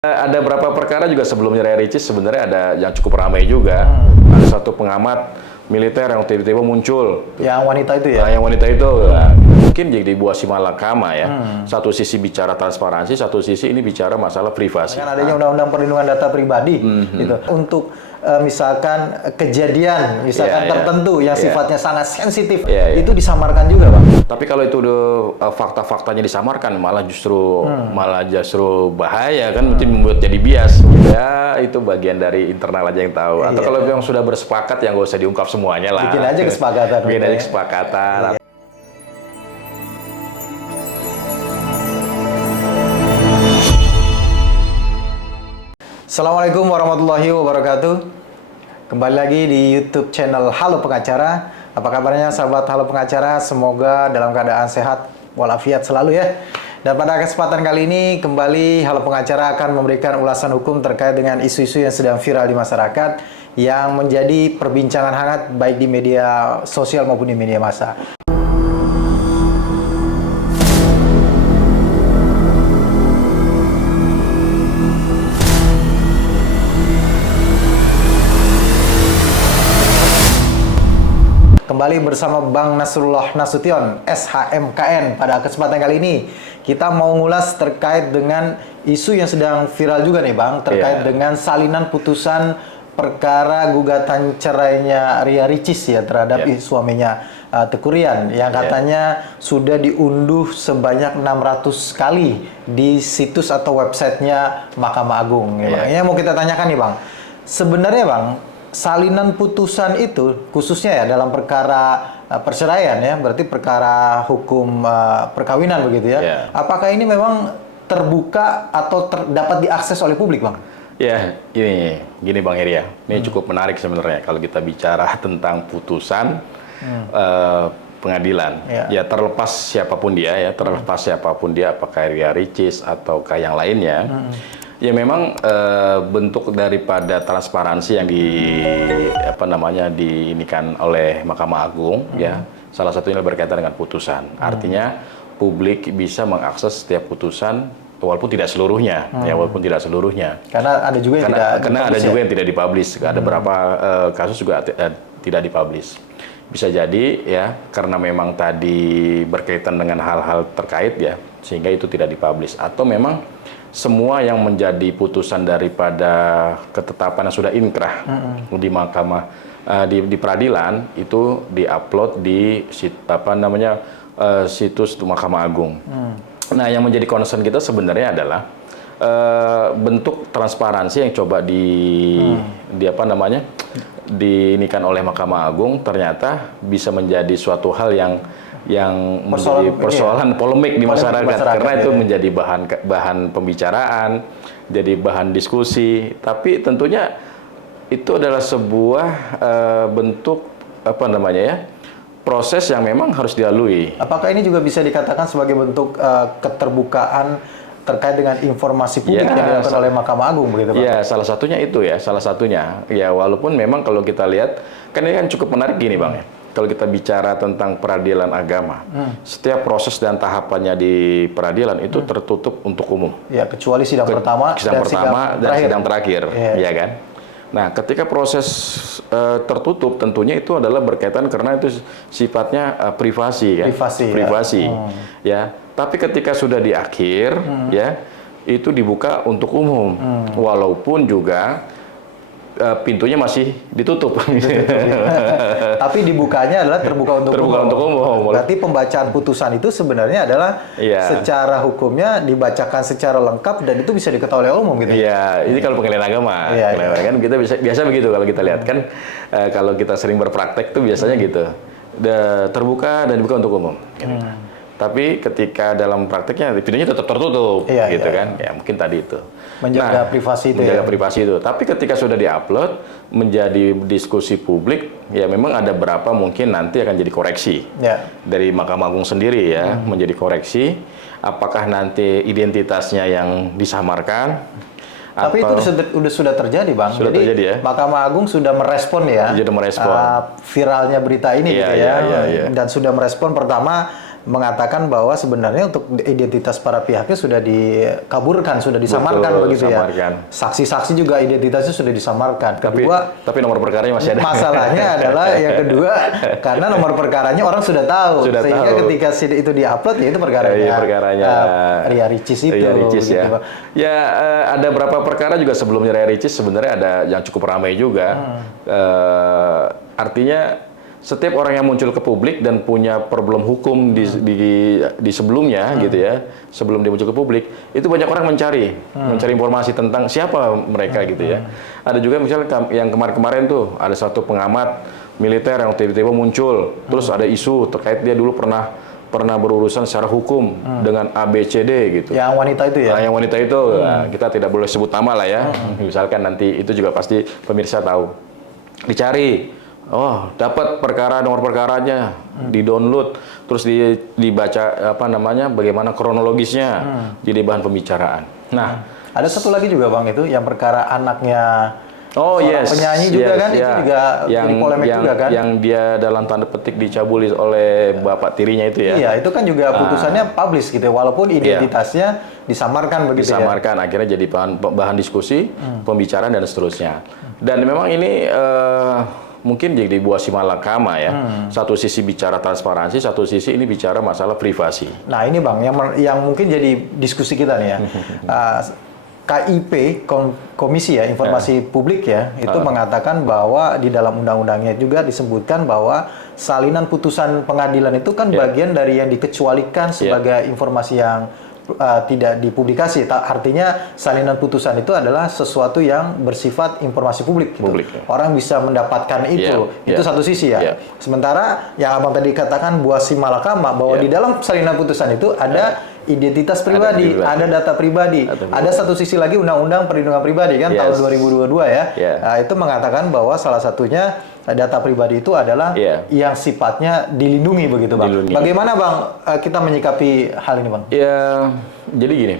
Ada beberapa perkara juga sebelumnya Ria Ricis sebenarnya ada yang cukup ramai juga. Ada satu pengamat militer yang tiba-tiba muncul. Yang wanita itu ya? Nah, yang wanita itu mungkin jadi buah simalakama ya. Satu sisi bicara transparansi, satu sisi ini bicara masalah privasi. Kan adanya undang-undang perlindungan data pribadi gitu. Untuk misalkan kejadian tertentu yang sifatnya sangat sensitif itu disamarkan juga, Bang. Tapi kalau itu udah fakta-faktanya disamarkan malah justru bahaya kan, mungkin membuat jadi bias. Ya itu bagian dari internal aja yang tahu. Atau kalau memang sudah bersepakat yang nggak usah diungkap semuanya lah. Bikin aja kesepakatan. Bikin aja kesepakatan. Assalamualaikum warahmatullahi wabarakatuh. Kembali lagi di YouTube channel Halo Pengacara. Apa kabarnya sahabat Halo Pengacara? Semoga dalam keadaan sehat walafiat selalu ya. Dan pada kesempatan kali ini kembali Halo Pengacara akan memberikan ulasan hukum terkait dengan isu-isu yang sedang viral di masyarakat yang menjadi perbincangan hangat baik di media sosial maupun di media massa. Kembali bersama Bang Nasrullah Nasution, SHMKN. Pada kesempatan kali ini, kita mau ngulas terkait dengan isu yang sedang viral juga nih Bang, terkait dengan salinan putusan perkara gugatan cerainya Ria Ricis ya terhadap suaminya Teuku Ryan yang katanya sudah diunduh sebanyak 600 kali di situs atau websitenya Mahkamah Agung. Ini mau kita tanyakan nih Bang, sebenarnya Bang, salinan putusan itu khususnya ya dalam perkara perceraian ya, berarti perkara hukum perkawinan begitu ya. Apakah ini memang terbuka atau dapat diakses oleh publik, Bang? Ya, gini Bang Heria. Ini cukup menarik sebenarnya kalau kita bicara tentang putusan pengadilan. Ya terlepas siapapun dia ya, apakah Ria Ricis ataukah yang lainnya. Ya memang bentuk daripada transparansi yang diinikan oleh Mahkamah Agung ya, salah satunya berkaitan dengan putusan. Artinya publik bisa mengakses setiap putusan walaupun tidak seluruhnya Karena ada juga yang tidak dipublish. Ada beberapa kasus juga tidak dipublish. Bisa jadi ya karena memang tadi berkaitan dengan hal-hal terkait ya, sehingga itu tidak dipublish, atau memang semua yang menjadi putusan daripada ketetapan yang sudah inkrah di mahkamah di peradilan itu diupload di situs Mahkamah Agung. Nah, yang menjadi concern kita sebenarnya adalah bentuk transparansi yang coba diinikan oleh Mahkamah Agung ternyata bisa menjadi suatu hal yang menjadi persoalan polemik di masyarakat karena itu menjadi bahan pembicaraan, jadi bahan diskusi. Tapi tentunya itu adalah sebuah bentuk proses yang memang harus dilalui. Apakah ini juga bisa dikatakan sebagai bentuk keterbukaan terkait dengan informasi publik yang dilakukan oleh Mahkamah Agung begitu Pak? Ya, salah satunya itu ya, Ya, walaupun memang kalau kita lihat kan ini kan cukup menarik gini Bang ya. Kalau kita bicara tentang peradilan agama, setiap proses dan tahapannya di peradilan itu tertutup untuk umum. Ya, kecuali sidang pertama dan sidang terakhir, ya kan? Nah, ketika proses tertutup, tentunya itu adalah berkaitan karena itu sifatnya privasi, kan? Privasi. Ya. Tapi ketika sudah di akhir, ya, itu dibuka untuk umum, walaupun juga pintunya masih ditutup. Tapi dibukanya adalah terbuka untuk umum. Berarti pembacaan putusan itu sebenarnya adalah secara hukumnya dibacakan secara lengkap dan itu bisa diketahui oleh umum gitu. Iya, ini kalau pengadilan agama. Kan kita biasa begitu kalau kita lihat kan kalau kita sering berpraktek tuh biasanya gitu. Terbuka dan dibuka untuk umum. Gitu. Tapi ketika dalam prakteknya pintunya tetap tertutup, kan? Ya mungkin tadi itu. Menjaga privasi itu. Menjaga privasi itu. Tapi ketika sudah diupload menjadi diskusi publik, ya memang ada berapa mungkin nanti akan jadi koreksi dari Mahkamah Agung sendiri ya, menjadi koreksi. Apakah nanti identitasnya yang disamarkan? Tapi itu sudah terjadi Bang. Sudah jadi terjadi ya. Mahkamah Agung sudah merespon ya. Sudah merespon. Viralnya berita ini gitu ya. Dan sudah merespon pertama mengatakan bahwa sebenarnya untuk identitas para pihaknya sudah dikaburkan, sudah disamarkan. Betul, begitu disamarkan. ya. Saksi-saksi juga identitasnya sudah disamarkan. Tapi nomor perkaranya masih ada. Masalahnya adalah yang kedua, karena nomor perkaranya orang sudah tahu, sehingga ketika itu diupload ya itu perkaranya Ria Ricis itu. Ria Ricis begitu, ya. Pak. Ya ada beberapa perkara juga sebelumnya Ria Ricis sebenarnya ada yang cukup ramai juga. Artinya setiap orang yang muncul ke publik dan punya problem hukum di sebelumnya gitu ya, sebelum dia muncul ke publik, itu banyak orang mencari informasi tentang siapa mereka gitu ya. Ada juga misalnya yang kemarin-kemarin tuh ada satu pengamat militer yang tiba-tiba muncul, terus ada isu terkait dia dulu pernah berurusan secara hukum dengan ABCD gitu. Yang wanita itu ya? Nah, yang wanita itu, nah, kita tidak boleh sebut nama lah ya. Misalkan nanti itu juga pasti pemirsa tahu. Dicari, oh dapat nomor perkaranya, di-download, terus dibaca bagaimana kronologisnya, jadi bahan pembicaraan. Nah, ada satu lagi juga Bang itu, yang perkara anaknya. Yes, penyanyi juga kan, itu juga yang polemik juga kan? Yang dia dalam tanda petik dicabuli oleh bapak tirinya itu ya. Iya, itu kan juga putusannya publish gitu ya, walaupun identitasnya disamarkan begitu disamarkan, akhirnya jadi bahan diskusi, pembicaraan dan seterusnya. Dan memang ini mungkin jadi buah si malakama ya. Satu sisi bicara transparansi, satu sisi ini bicara masalah privasi. Nah ini Bang, yang mungkin jadi diskusi kita nih ya. KIP, Komisi ya Informasi Publik ya, itu mengatakan bahwa di dalam undang-undangnya juga disebutkan bahwa salinan putusan pengadilan itu kan bagian dari yang dikecualikan sebagai informasi yang tidak dipublikasi. Artinya salinan putusan itu adalah sesuatu yang bersifat informasi publik. Gitu. Orang bisa mendapatkan itu. Itu satu sisi ya. Sementara yang Abang tadi katakan buah si malakama bahwa di dalam salinan putusan itu ada identitas pribadi, ada data pribadi. Ada satu sisi lagi Undang-Undang Perlindungan Pribadi kan tahun 2022 ya. Nah, itu mengatakan bahwa salah satunya data pribadi itu adalah yang sifatnya dilindungi begitu Bang. Bagaimana Bang kita menyikapi hal ini Bang? Ya, jadi gini,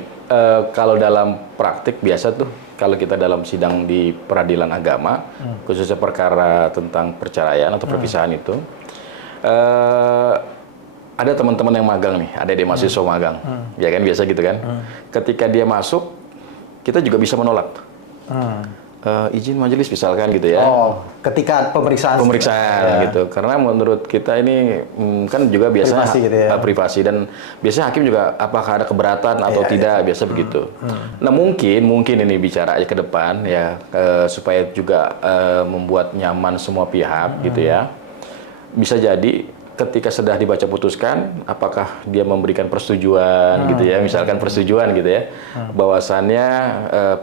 kalau dalam praktik biasa tuh kalau kita dalam sidang di peradilan agama, khususnya perkara tentang perceraian atau perpisahan itu, ada teman-teman yang magang nih, ada dia mahasiswa magang, ya kan biasa gitu kan. Ketika dia masuk, kita juga bisa menolak. Izin majelis misalkan gitu ya. Oh, ketika pemeriksaan gitu. Karena menurut kita ini kan juga biasanya privasi, gitu ya. Privasi dan biasanya hakim juga apakah ada keberatan atau tidak, biasa begitu. Nah, mungkin ini bicara aja ke depan ya supaya juga membuat nyaman semua pihak gitu ya. Bisa jadi ketika sudah dibaca putuskan, apakah dia memberikan persetujuan gitu ya, misalkan persetujuan gitu ya, bahwasannya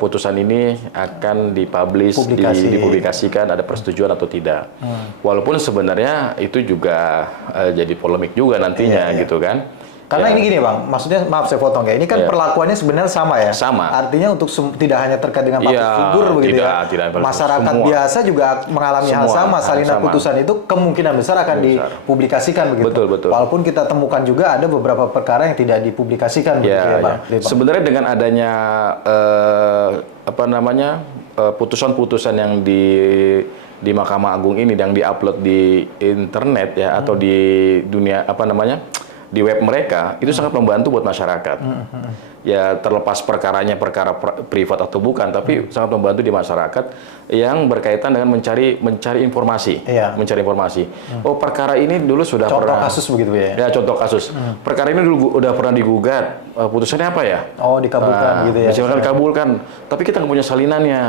putusan ini akan dipublikasikan, ada persetujuan atau tidak. Walaupun sebenarnya itu juga jadi polemik juga nantinya gitu kan. Karena ini gini Bang, maksudnya maaf saya potong ya, ini kan perlakuannya sebenarnya sama ya? Sama. Artinya untuk tidak hanya terkait dengan public figure begitu tidak, masyarakat semua. Biasa juga mengalami hal sama, salinan putusan itu kemungkinan besar akan dipublikasikan begitu. Betul. Walaupun kita temukan juga ada beberapa perkara yang tidak dipublikasikan begitu ya Bang. Sebenarnya dengan adanya putusan-putusan yang di Mahkamah Agung ini yang diupload di internet ya atau di dunia di web mereka, itu sangat membantu buat masyarakat. Ya terlepas perkaranya perkara privat atau bukan, tapi sangat membantu di masyarakat yang berkaitan dengan mencari informasi. Mencari informasi. Oh, perkara ini dulu sudah contoh kasus begitu ya? Ya, contoh kasus. Perkara ini dulu udah pernah digugat. Putusannya apa ya? Oh, dikabulkan gitu ya? Misalkan dikabulkan. Tapi kita nggak punya salinannya.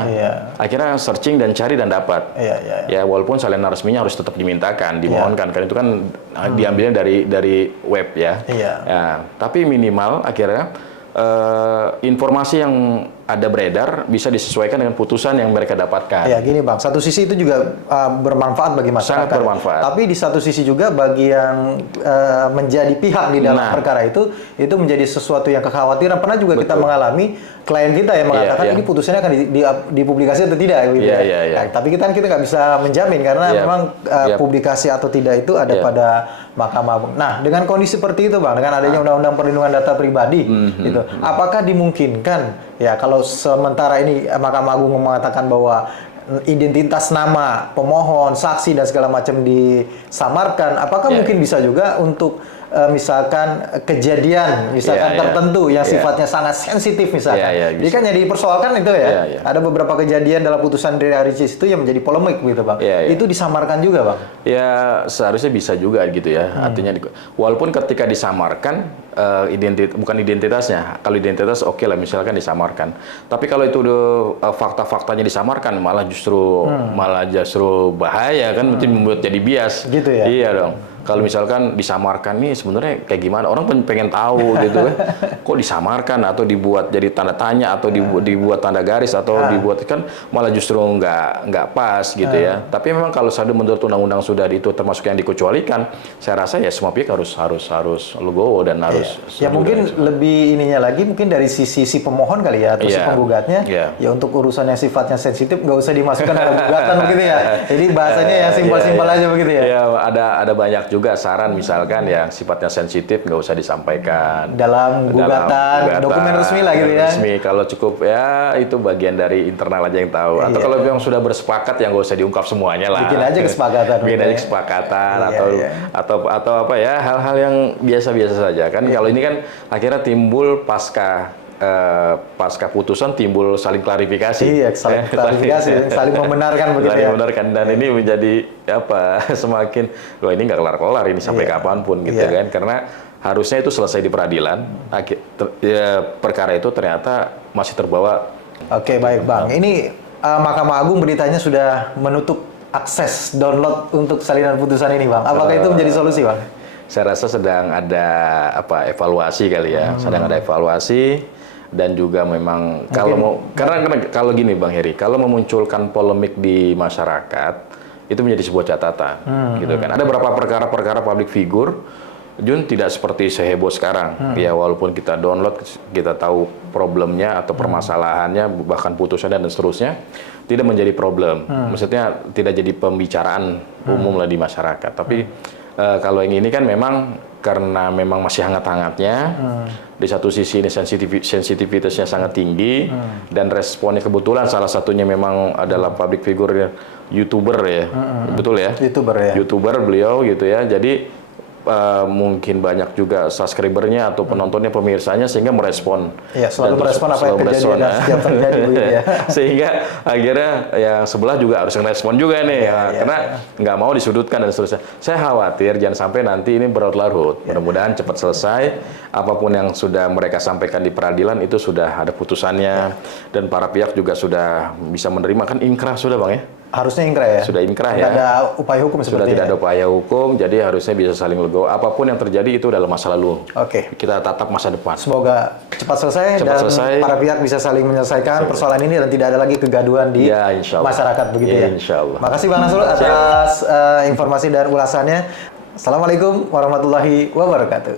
Akhirnya searching dan cari dan dapat. Ya, walaupun salinan resminya harus tetap dimintakan, dimohonkan. Karena itu kan diambilnya dari web ya. Ya, tapi minimal akhirnya informasi yang ada beredar bisa disesuaikan dengan putusan yang mereka dapatkan. Ya, gini Bang, satu sisi itu juga bermanfaat bagi masyarakat. Sangat bermanfaat. Tapi di satu sisi juga bagi yang menjadi pihak di dalam perkara itu menjadi sesuatu yang kekhawatiran. Pernah juga kita mengalami klien kita yang mengatakan ini putusannya akan dipublikasi atau tidak gitu Nah, tapi kita nggak bisa menjamin karena memang publikasi atau tidak itu ada pada Mahkamah Agung. Nah, dengan kondisi seperti itu Bang, dengan adanya Undang-Undang Perlindungan Data Pribadi gitu, apakah dimungkinkan ya kalau sementara ini Mahkamah Agung mengatakan bahwa identitas nama pemohon, saksi dan segala macam disamarkan, apakah mungkin bisa juga untuk misalkan kejadian misalkan tertentu yang sifatnya sangat sensitif misalkan. Jadi kan yang dipersoalkan itu ya. Ada beberapa kejadian dalam putusan dari Aricis itu yang menjadi polemik gitu Bang. Itu disamarkan juga Bang? Ya seharusnya bisa juga gitu ya. Artinya walaupun ketika disamarkan bukan identitasnya. Kalau identitas oke lah misalkan disamarkan. Tapi kalau itu fakta-faktanya disamarkan malah justru bahaya kan, mungkin membuat jadi bias. Gitu ya. Iya dong. Kalau misalkan disamarkan nih sebenarnya kayak gimana? Orang pengen tahu gitu kan. Kok disamarkan atau dibuat jadi tanda tanya atau dibuat tanda garis atau dibuat kan malah justru nggak pas gitu ya. Tapi memang kalau menurut undang-undang sudah itu termasuk yang dikecualikan, saya rasa ya semua pihak harus legowo dan harus. Ya mungkin lebih ininya lagi mungkin dari sisi pemohon kali ya atau si penggugatnya. Ya untuk urusan yang sifatnya sensitif nggak usah dimasukkan dalam gugatan begitu ya. Jadi bahasanya yang simpel-simpel aja begitu ya. Ya ada banyak juga saran misalkan yang sifatnya sensitif nggak usah disampaikan dalam gugatan, dokumen resmi lah gitu ya. Resmi kalau cukup ya itu bagian dari internal aja yang tahu. Atau kalau memang sudah bersepakat yang nggak usah diungkap semuanya lah. Bikin aja kesepakatan. Atau apa ya hal-hal yang biasa-biasa saja kan. Kalau ini kan akhirnya timbul pasca putusan timbul saling klarifikasi. Iya, saling klarifikasi, saling membenarkan begitu saling ya. membenarkan dan ini menjadi semakin loh ini nggak kelar-kelar ini sampai kapanpun gitu kan, karena harusnya itu selesai di peradilan. Perkara itu ternyata masih terbawa. Oke, baik Bang. Ini Mahkamah Agung beritanya sudah menutup akses download untuk salinan putusan ini Bang. Apakah itu menjadi solusi Bang? Saya rasa sedang ada evaluasi kali ya, sedang ada evaluasi. Dan juga memang karena kalau gini Bang Heri, kalau memunculkan polemik di masyarakat itu menjadi sebuah catatan, gitu kan. Ada beberapa perkara public figure, Jun tidak seperti seheboh sekarang, ya walaupun kita download, kita tahu problemnya atau permasalahannya, bahkan putusannya dan seterusnya, tidak menjadi problem. Maksudnya tidak jadi pembicaraan umum lah di masyarakat. Tapi kalau yang ini kan memang karena memang masih hangat-hangatnya, di satu sisi ini sensitivitasnya sangat tinggi, dan responnya kebetulan salah satunya memang adalah public figure YouTuber ya, betul ya? YouTuber beliau gitu ya, jadi mungkin banyak juga subscribernya atau penontonnya, pemirsanya, sehingga merespon. Iya, selalu merespon apa yang terjadi dan setiap terjadi ya. Sehingga akhirnya yang sebelah juga harus merespon juga nih, karena nggak mau disudutkan dan seterusnya. Saya khawatir jangan sampai nanti ini berlarut-larut. Mudah-mudahan cepat selesai. Apapun yang sudah mereka sampaikan di peradilan itu sudah ada putusannya, dan para pihak juga sudah bisa menerima. Kan inkrah sudah Bang ya? Harusnya inkrah ya? Sudah inkrah ya. Tidak ada upaya hukum seperti Sudah tidak ada upaya hukum, jadi harusnya bisa saling legowo. Apapun yang terjadi itu adalah masa lalu. Kita tatap masa depan. Semoga cepat selesai dan para pihak bisa saling menyelesaikan persoalan ini dan tidak ada lagi kegaduhan di masyarakat begitu ya. Insyaallah. Makasih Bang Nasrul atas informasi dan ulasannya. Assalamualaikum warahmatullahi wabarakatuh.